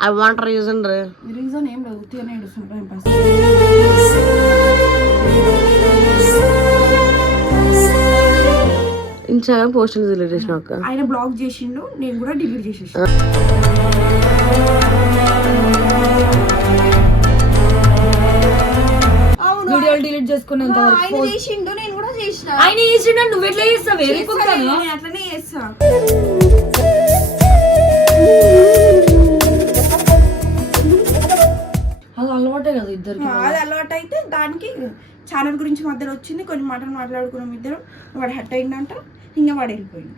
I want reason రే. Reason ఏం లేదు ఉత్తిగానే ఇన్స్టాగ్రామ్ పోస్ట్ డిలీట్ చేసిన అక్క. ఆయన బ్లాక్ చేసిండు నేను కూడా డిలీట్ చేసేసి అవును వీడియోలు డిలీట్ చేసుకున్నంత ఆ, వరకు ఆయన చేసిండు నేను కూడా చేసిన. ఆయన చేసిండు నువ్వు ఎట్లా చేస్తావు? అట్లనే చేస్తా. అది అలవాటే కదా ఇద్దరికి అది అలవాటు. అయితే దానికి ఛానల్ గురించి మధ్యలో వచ్చింది కొన్ని మాటలు మాట్లాడుకున్నాం ఇద్దరు. వాడు హట్ అయిందంట ఇంకా వాడు వెళ్ళిపోయింది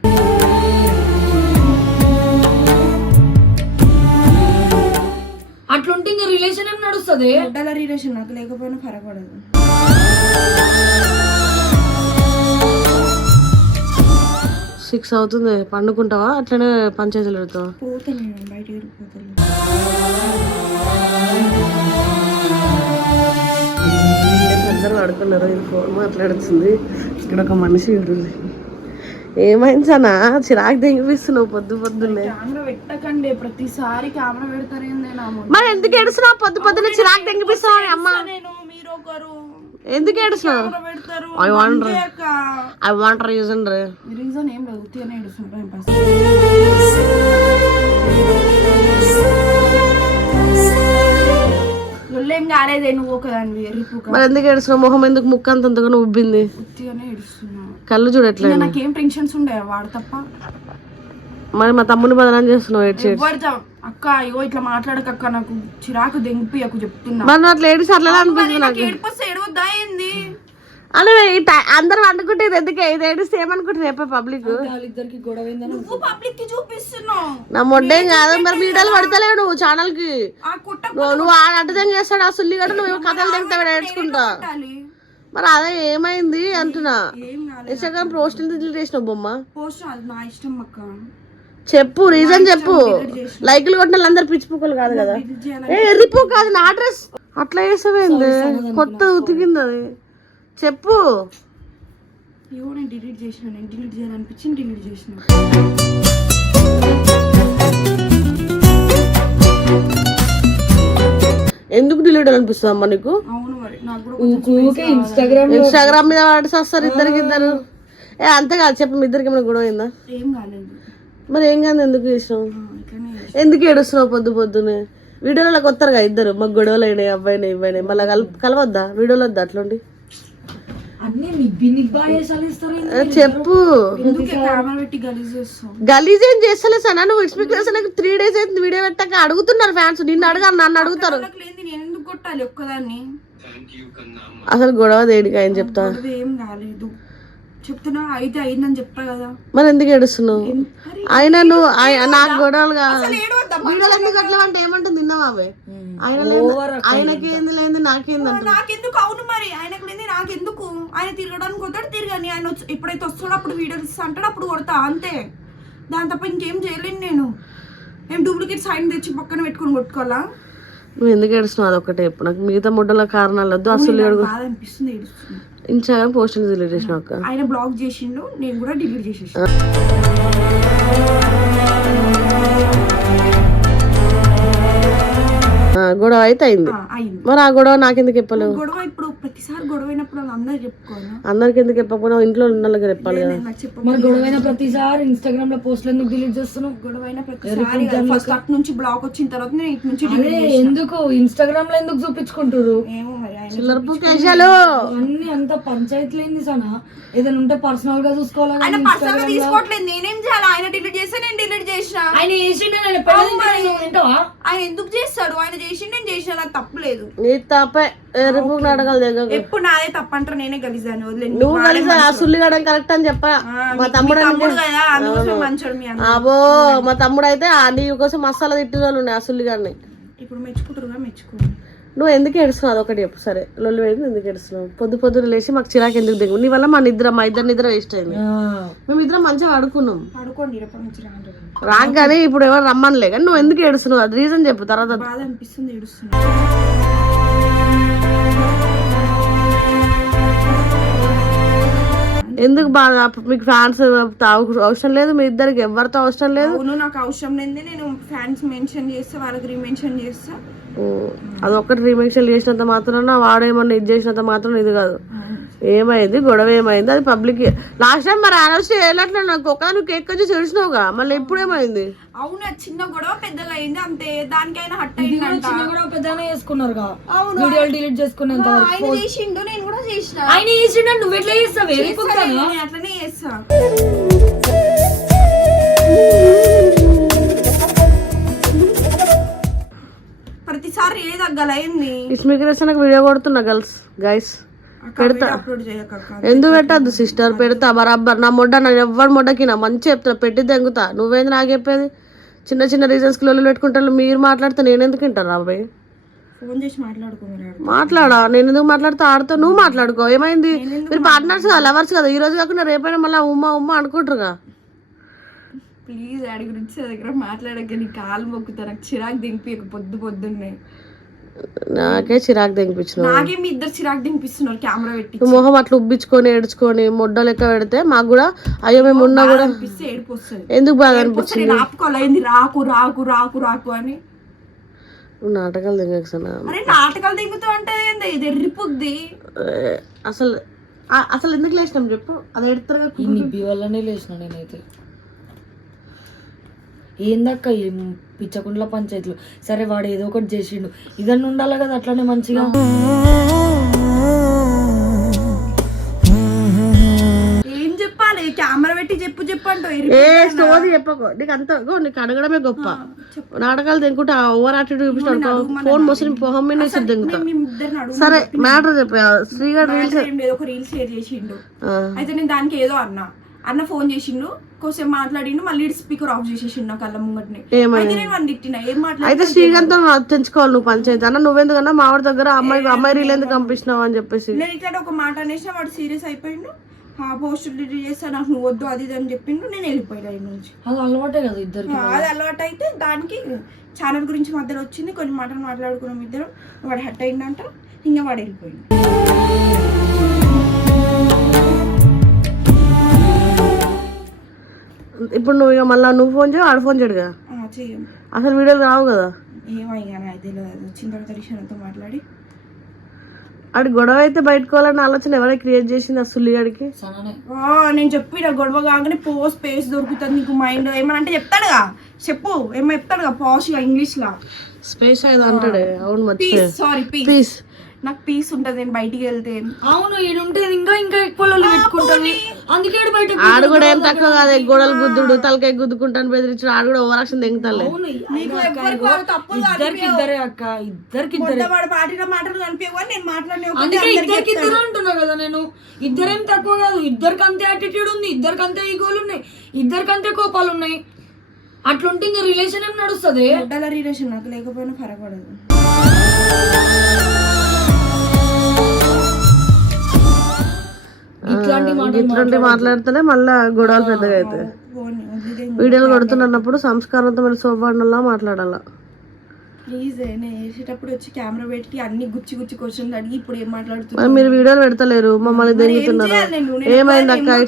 అట్లుంటే ఇంకా రిలేషన్ ఏం నడుస్తుంది? రిలేషన్ నాకు లేకపోయినా పడదు. సిక్స్ అవుతుంది. పండుకుంటావా? అట్లనే పంచాయతీలు పెడతావా అందరూ పడుకున్నారు ఫోన్ మాట్లాడుతుంది. ఇక్కడ ఒక మనిషి ఉంటుంది. ఏమైంది సనా? చిరాకు తెగిపిస్తున్నావు పొద్దు పొద్దున్నే. కెమెరా పెట్టకండి. ప్రతిసారి కెమెరా పెడతారేంది నా ముందు. మరి ఎందుకు ఏడుస్తున్నావు? పొద్దు పొద్దున్నే చిరాకు తెగిపిస్తావు అమ్మ. నేను. మీరు ఒకరు ఎందుకు ఏడుస్తున్నావు? అంతే అక్క. ఐ వాంట్ రీజన్ రే. రీజన్ ఏం లేదు ఉత్తిగానే ఏడుస్తున్నా టైం పాస్ లొల్లేం కాలేదే నువ్వు ఒకదానివి మరి ఎందుకు ఏడుస్తున్నావు? మొహం ఎందుకు ముక్క అంత ఉబ్బింది? ఉత్తిగానే కళ్ళు చూడట్లేదు. నాకేం టెన్షన్స్ ఉండే? వాడు తప్ప. మరి మా తమ్ముని బదనాలు చేస్తున్నావు ఏడ్చి ఏడ్చి. అక్క అయ్యో ఇట్లా మాట్లాడక అక్క నాకు చిరాకు దెంపి అక్క చెప్తున్నా. మరి నువ్వు అట్లా ఏడిసి అట్లా అనిపిస్తుంది నాకు నాకు. ఏడిపోతే ఏడవద్దా ఏంది? అలా ఈ టై- అందరూ అనుకుంటే ఇది ఎందుకే? ఇది ఏడిస్తే ఏమనుకుంటారు రేపే పబ్లిక్. వాళ్ళిద్దరికి గొడవ అయిందని నువ్వు పబ్లిక్కి చూపిస్తున్నావు. నా మొడ్డేం కాదు మరి వీడియోలు పడతలేవు నువ్వు ఛానల్కి ఆ కుట్ట నువ్వు నువ్వు ఆ అడ్డదం చేస్తాడు ఆ సుల్లి కూడా నువ్వు కథలు తెంగుతావు ఏడ్చుకుంటా? మరి అదే ఏమైంది అంటున్నా. ఏం కాలేదు ఇన్స్టాగ్రామ్ పోస్ట్ చేసినావు బొమ్మ. పోస్ట్ అది నా ఇష్టం అక్క. చెప్పు రీజన్ చెప్పు. లైకులు కొట్టిన వాళ్ళందరూ పిచ్చి పుక్కలు కాదు కదా. ఏ ఎర్రిపో కాదు నా డ్రెస్ అట్లా చేసావేంది కొత్త ఉతికింది అది. చెప్పు. అయ్యో నేను డిలీట్ చేసిన నేను డిలీట్ చేయాలనిపించింది డిలీట్ చేసిన. ఎందుకు డిలీట్ అనిపిస్తుంది అమ్మ నీకు? అవును మరి నాకు కూడా కొంచెం ఊకే ఇన్స్టాగ్రామ్ ఇన్స్టాగ్రామ్ మీద వాడి వస్తారు ఇద్దరికి ఇద్దరు. ఏ అంతే కాదు చెప్పు మీ ఇద్దరికి ఏమైనా గొడవ అయిందా? ఏం కాలేదు. మరి ఏం కాదు ఎందుకు చేసినావు? చేసిన. ఎందుకు ఏడుస్తున్నావు పొద్దు పొద్దునే వీడియోలో కొత్తరుగా ఇద్దరు మాకు గొడవలు అయినాయి అబ్బాయిని ఇవ్వని మళ్ళీ కల కలవద్దా? వీడియోలో వద్దా అట్లుండి చెప్పు. ఎందుకే కెమెరా పెట్టి గలీజ్ ఏం చేస్తలేదు సనా? నువ్వు ఎక్స్పెక్ట్ నాకు త్రీ డేస్ అయితే వీడియో పెట్టాక. అడుగుతున్నారు ఫ్యాన్స్ నిన్ను అడగారు నన్ను అడుగుతారు. అసలు గొడవ దేనికి ఆయన చెప్తా ఏం కాలేదు. చెప్తున్నా అయితే అయిందని చెప్తా కదా. మరి ఎందుకు ఏడుస్తున్నావు? ఆయన నువ్వు నాకు గొడవలు అట్లా అంటే ఏమంటే తిన్నావా అవి? ఆయన లేదు- ఆయనకి ఏంది లేదు నాకేంది అంట నాకెందుకు? అవును మరి ఆయనకు లేని నాకెందుకు? ఆయన తిరగడానికి వస్తాడు తిరగని. ఆయన వచ్చి- ఎప్పుడైతే వస్తాడో అప్పుడు వీడియోలు ఇస్తా అంటాడు అప్పుడు కొడతా అంతే. దాని తప్ప ఇంకేం చేయలేను నేను. ఏం డూప్లికేట్ సైన్ తెచ్చి పక్కన పెట్టుకొని కొట్టుకోవాలా? నువ్వు ఎందుకు ఏడుస్తున్నావు? అదొకటే చెప్పు. నాకు మిగతా ముడ్డల కారణాలు వద్దు. అసలు నాకు బాధ అనిపిస్తుంది ఏడుస్తుంది. ఇన్స్టాగ్రామ్ పోస్ట్ డిలీట్ చేసిన అక్క. ఆయన బ్లాక్ చేసిండు నేను కూడా డిలీట్ చేసేసి గొడవ అయితే అయింది. మరి ఆ గొడవ నాకెందుకు చెప్పలేవు గొడవ ఇప్పుడు ప్రతిసారి గొడవ అయినప్పుడు అందరూ చెప్పుకోవాలా అందరికి ఎందుకు చెప్పకపోయినా ఇంట్లో ఉన్న వాళ్ళకి చెప్పాలి కదా. మరి గొడవైన ప్రతిసారి ఇన్స్టాగ్రామ్లో పోస్టులు ఎందుకు డిలీట్ చేస్తున్నావు? గొడవ అయిన ప్రతిసారి ఫస్ట్ అటు నుంచి బ్లాక్ వచ్చిన తర్వాత నేను ఇటు నుంచి ఎందుకు? ఇన్స్టాగ్రామ్లో ఎందుకు చూపించుకుంటారు ఏమో మరి అన్ని అంత పంచాయతీలు ఏంది సనా? ఏదైనా ఉంటే పర్సనల్గా చూసుకోవాలి ఆయన పర్సనల్గా తీసుకోవట్లేదు. నేనేం చేయాలి? ఆయన డిలీట్ చేస్తే నేను డిలీట్ చేసిన. ఆయన చేసిండే ఆయన ఎందుకు చేస్తాడు? ఆయన చేసి నేను చేసిన నాకు తప్పులేదు నీ తప్పే. ఎరుపు దగ్గర ఎప్పుడు నాదే తప్పంటారు నేనే గలిజాను వదిలేండి నువ్వు కలిసి ఆ సుల్లి గడం కరెక్ట్ అని చెప్పా. మా తమ్ముడు తమ్ముడు కదా అందుకోసం మంచోడు మీ అన్న. అబో మా తమ్ముడు అయితే ఆ నీ కోసం మసాలా తిట్టిన వాళ్ళు ఉన్నాయి ఆ సుల్లి గారిని. ఇప్పుడు మెచ్చుకుంటారుగా మెచ్చుకోండి. నువ్వు ఎందుకు ఏడుస్తున్నావు? అదొకటి చెప్పు. సరే లొల్లి వేయింది ఎందుకు ఏడుస్తున్నావు? పొద్దు పొద్దున లేచి మాకు చిరాకు ఎందుకు దిగు? నీ వల్ల మా నిద్ర మా ఇద్దరు నిద్ర వేస్ట్ అయింది. మేము ఇద్దరం మంచిగా రాక్ కానీ ఇప్పుడు ఎవరు రమ్మనిలే కానీ నువ్వు ఎందుకు ఏడుస్తున్నావు? అది రీజన్ చెప్పు తర్వాత అనిపిస్తుంది ఎందుకు బాగా మీకు ఫ్యాన్స్ అవసరం లేదు మీ ఇద్దరికి ఎవరితో అవసరం లేదు? నాకు అవసరం లేని నేను ఫ్యాన్స్ మెన్షన్ చేస్తా వాళ్ళకి రీమెన్షన్ చేస్తా. ఉమ్, అది ఒక్కటి రీమేక్షన్ చేసినంత మాత్రాన వాడేమన్నా ఇది చేసినంత మాత్రం ఇది కాదు. ఏమైంది? గొడవ ఏమైంది? అది పబ్లిక్ లాస్ట్ టైం మరి అనవసరం వెళ్ళట్లే నాకు. ఒక నువ్వు కేక్ వచ్చి చేసినావుగా మళ్ళీ ఎప్పుడు ఏమైంది? అవును అది చిన్న గొడవ పెద్దగా అయింది. అంతే దానికైనా హట్ అయిందంట. చిన్న కూడా పెద్దనే చేసుకున్నారుగా. అవును. వీడియోలు డిలీట్ చేసుకునేంత వరకు. ఆయన చేసిండు నేను కూడా చేసిన. ఆయన చేసిండు నువ్వు ఎట్లా చేస్తావు? అట్లనే చేస్తా. ప్రతిసారి ఏ తగ్గలైంది ఇస్మిగ్రేషన్ వీడియో కొడుతున్నా గర్ల్స్ గైస్. పెడతా. ఎందుకు పెట్టద్దు సిస్టర్? పెడతా బరాబర్ నా మొడ్డ నా ఎవ్వరి మొడ్డకి నా మంచి చెప్తా పెట్టి తెంగుతా నువ్వేంది నాకు చెప్పేది? చిన్న చిన్న రీజన్స్కి లొల్లి పెట్టుకుంటారు మీరు మాట్లాడితే నేను ఎందుకు వింటాను అబ్బాయి మాట్లాడా? నేను ఎందుకు మాట్లాడితే? ఆడుతా నువ్వు మాట్లాడుకో. ఏమైంది? మీరు పార్ట్నర్స్ కదా లవర్స్ కదా. ఈ రోజు కాకుండా రేపైనా మళ్ళీ ఉమ్మ ఉమ్మ అనుకుంటారుగా. ప్లీజ్ ఆడి గురించి నా దగ్గర మాట్లాడక నీ కాలు మొక్కుతా నాకు చిరాకు దింపి పొద్దు పొద్దున్నే. నాకే చిరాకు తెంపించిన నాకే మీ ఇద్దరు చిరాకు దింపిస్తున్నారు కెమెరా పెట్టి. మొహం అట్లా ఉబ్బించుకొని ఏడ్చుకొని మొడ్డ లెక్క పెడితే మాకు కూడా అయ్యో మేము ఉన్నా కూడా ఎందుకు బాగా నేను ఆపుకోవాలైంది రాకు రాకు రాకు రాకు అని. నువ్వు నాటకాలు తెగసనా అరే నాటకాలు దిగుతూ అంటే ఏంది? ఇది ఎర్రిపుద్ది. అసలు ఆ- అసలు ఎందుకు లేచినాం చెప్పు? అది ఎడతారుగా ఈ నిబ్బి వల్లనే లేచిన నేనైతే. ఏందక్క ఏం పిచ్చకుండ్ల పంచాయతీలు? సరే వాడు ఏదో ఒకటి చేసిండు. ఇదన్నీ ఉండాలి కదా అట్లనే మంచిగా? ఏం చెప్పాలి? కెమెరా పెట్టి చెప్పు చెప్పు అంటూ ఏ సోది చెప్పకు. నీకు అంత గో, నీకు అడగడమే గొప్ప. నాటకాలు తెంకుంటే ఓవర్ యాటిట్యూడ్ చూపిస్తాను ఫోన్ మోసం మొహం మీద వేసి తెంగుతా సరే మ్యాటర్ చెప్పా. శ్రీగారు రీల్స్ ఒక రీల్ షేర్ చేసిండు. అయితే నేను దానికి ఏదో అన్నా. అన్న ఫోన్ చేసిండు కొంచెం మాట్లాడిండు మళ్ళీ స్పీకర్ ఆఫ్ చేసేసిండు నా కళ్ళ ముంగట్ని. అయితే నేను వాడిని తిట్టిన ఏం మాట్లాడి అయితే శ్రీకాంత్ తెంచుకోవాలి నువ్వు పంచాయతీ. అన్న నువ్వెందుకన్నా మావాడి దగ్గర అమ్మాయి అమ్మాయి రీల్ ఎందుకు పంపించినావు అని చెప్పేసి. నేను ఇట్లా ఒక మాట అనేసిన వాడు సీరియస్ అయిపోయిండు. ఆ పోస్ట్ డిలీట్ చేస్తా నాకు నువ్వు వద్దు అది ఇది అని చెప్పిండు. నేను వెళ్ళిపోయినా ఇంటి నుంచి. అది అలవాటే కదా ఇద్దరికి. ఆ, అది అలవాటు అయితే దానికి ఛానల్ గురించి మధ్యలో వచ్చింది. కొన్ని మాటలు మాట్లాడుకున్నాం ఇద్దరం. వాడు హట్ అయిందంట ఇంకా వాడు వెళ్ళిపోయింది ఇప్పుడు నువ్వు ఇక మళ్ళీ నువ్వు ఫోన్ చేయవు? ఆడ ఫోన్ ఆ, చెయ్యం. అసలు వీడియోలు రావు కదా? ఏమయ్యా నాకు తెలియదు వచ్చిన తర్వాత రిషాన్తో మాట్లాడి. ఆడి గొడవ అయితే బయటకోవాలన్న ఆలోచన ఎవరైనా క్రియేట్ చేసింది ఆ సుల్లిగాడికి నేను చెప్పిన గొడవ కాగానే పో స్పేస్ దొరుకుతుంది నీకు మైండ్ ఏమని అంటే చెప్తాడుగా? చెప్పు ఏమో చెప్తాడుగా? పాష్గా ఇంగ్లీష్లో స్పేస్ అయితే అంటాడే? అవును సారీ పీస్ ప్లీజ్ నాకు పీస్ ఉంటుంది నేను బయటికి వెళ్తే. అవును ఈడుంటే ఇంకా ఇంకా ఎక్కువ లొల్లి పెట్టుకుంటుంది అందుకే బయట ఆడు కూడా ఏం తక్కువ కాదు. గోడలు గుద్దుడు తలకాయ గుద్దుకుంటాను బెదిరించుడు. ఆడు కూడా ఓవరాక్షన్ తప్పులు ఇద్దరికి ఇద్దరే అక్క ఇద్దరికి ఇద్దరే. వాడు పాటిన మాటలు కనిపించవు కానీ నేను మాట్లాడిన ఒకటి అందుకే ఇద్దరికి. ఇద్దరు అంటున్నా కదా నేను. ఇద్దరేం తక్కువ కాదు. ఇద్దరికి అంతే యాటిట్యూడ్ ఉంది. ఇద్దరికి అంతే ఈగోలు ఉన్నాయి. ఇద్దరికి అంతే కోపాలు ఉన్నాయి. అట్లుంటే ఇంకా రిలేషన్ ఏం నడుస్తుంది? రిలేషన్ నాకు లేకపోయినా పడదు. ఇట్లాంటి మాటలు ఇట్లాంటి మాట్లాడితేనే మళ్ళా గొడవలు పెద్దగా అవుతాయి. వీడియోలు కొడుతున్నప్పుడు సంస్కారవంతమైన సోపాడంలా మాట్లాడాల. ప్లీజ్ నేను వేసేటప్పుడు వచ్చి కెమెరా పెట్టి అన్ని గుచ్చి గుచ్చి క్వశ్చన్స్ అడిగి ఇప్పుడు ఏం మాట్లాడుతున్నా మరి వీడియోలు పెడతలేరు మమ్మల్ని దెంగుతున్నారు? ఏమైంది అక్క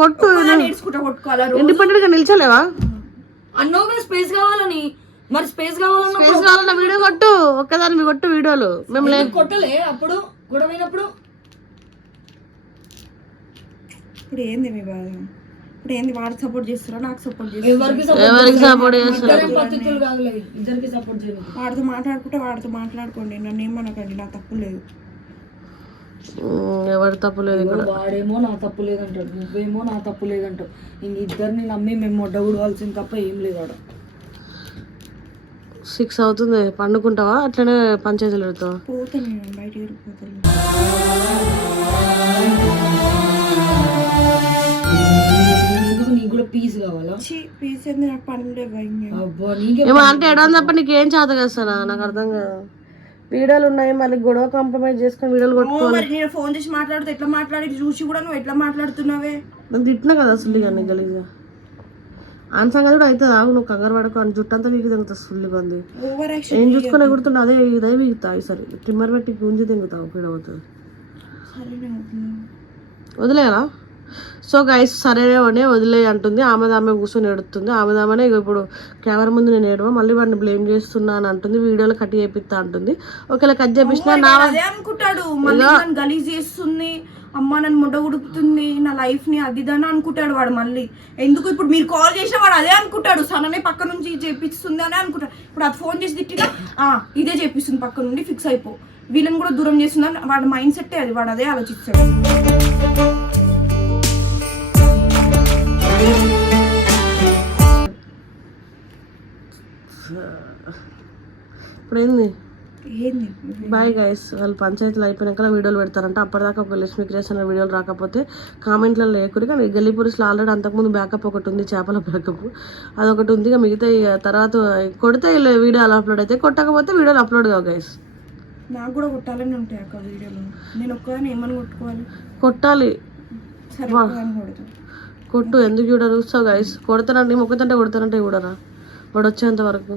కొట్టు? ఇండిపెండెంట్గా నిల్చలేవా? అన్నోగా స్పేస్ కావాలని మరి స్పేస్ కావాలన్న స్పేస్ కావాలన్న వీడియో కొట్టు ఒక్కదాని కొట్టు వీడియోలు. మేము కొట్టలే అప్పుడు గొడవైనప్పుడు ఇప్పుడు ఏంది మీ బాధ ఇప్పుడు ఏంది వాడు సపోర్ట్ చేస్తారా నాకు సపోర్ట్ చేస్తారా ఎవరికి? సపోర్ట్ ఇద్దరికి సపోర్ట్ వాడితో మాట్లాడుకుంటే వాడితో మాట్లాడుకోండి నన్ను ఏమనకండి నా తప్పు లేదు ఎవరి తప్పు లేదు ఇక్కడ వాడేమో నా తప్పు లేదంటాడు నువ్వేమో నా తప్పు లేదంటావు ఇంక ఇద్దరిని నమ్మి మేము మొడ్డ కూడవలసింది తప్ప ఏం లేదు ఆడ సిక్స్ అవుతుంది. పండుకుంటావా? అట్లనే పంచాయతీలు పెడతావా? ఇంకా ఏమో అంటే ఎడవని తప్ప నీకేం చేత కదా నాకు అర్థం కాదు. వీడియోలు ఉన్నాయి మళ్ళీ గొడవ కాంప్రమైజ్ చేసుకొని వీడియోలు కొట్టు ఓ, మరి నేను ఫోన్ చేసి మాట్లాడితే ఎట్లా మాట్లాడి చూసి కూడా నువ్వు ఎట్లా మాట్లాడుతున్నావే? నేను తిట్టినా కదా సుల్లి కానీ గలీజ్గా. ఆన్ సంగతి కూడా అవుతుంది. ఆగు నువ్వు కంగారు పడకు అని జుట్టంతా వీకి తింగుతా సుల్లి కొంది ఓవర్ యాక్షన్ ఏం చూసుకొని ఎగురుతుండే అదే ఇదే వీగుతా సరే. ట్రిమ్మర్ పెట్టి గుంజి తింగుతావు పీడవుతుంది వదిలేను. వదిలేయాలా సో గైస్ సరే అని వదిలే అంటుంది. ఆమె ఆమె కూర్చొని ఎడుతుంది ఆమె ఆమెనే ఇగో ఇప్పుడు కెమెరా ముందు నేను ఏడవ మళ్ళీ వాడిని బ్లేమ్ చేస్తున్నా అని అంటుంది. వీడియోలో కట్ చేపిస్తా అంటుంది. ఒకవేళ కట్ చేపించినా నా అనుకుంటాడు. గలీజ్ చేస్తుంది. అమ్మ నన్ను ముడ్డ ఉడుకుతుంది నా లైఫ్ని అది ఇదని అనుకుంటాడు వాడు మళ్ళీ. ఎందుకు ఇప్పుడు మీరు కాల్ చేసిన వాడు అదే అనుకుంటాడు. సననే పక్క నుంచి చేపిస్తుంది అని అనుకుంటాడు. ఇప్పుడు అది ఫోన్ చేసి తిట్టినా ఆ ఇదే చేపిస్తుంది పక్క నుండి ఫిక్స్ అయిపో. వీళ్ళని కూడా దూరం చేస్తుందని వాడి మైండ్ సెట్ అది. వాడు అదే ఆలోచిస్తాడు. ఇప్పుడు ఏంది? ఏంది బాయ్ గైస్ వాళ్ళు పంచాయతీలు అయిపోయినాక వీడియోలు పెడతారంట. అప్పటిదాకా ఒక లక్ష్మీ క్రియేషన్ వీడియోలు రాకపోతే కామెంట్లలో లేకురి. కానీ గల్లీ పురుషులు ఆల్రెడీ అంతకుముందు బ్యాకప్ ఒకటి ఉంది చేపల బ్యాకప్ అదొకటి ఉంది. ఇక మిగతా తర్వాత కొడితే ఇలా వీడియో అలా అప్లోడ్ అయితే కొట్టకపోతే వీడియోలు అప్లోడ్ కావు గైస్ నాకు కూడా కొట్టాలని ఉంటాయి అక్క వీడియోలు. నేను ఒక్కదాన్ని ఏమని కొట్టుకోవాలి? కొట్టాలి. సరే కొట్టు ఎందుకు చూడరు సో గైస్ కొడతానండి మొక్కుతుంటే కొడతానంటే చూడరా వాడు వచ్చేంత వరకు.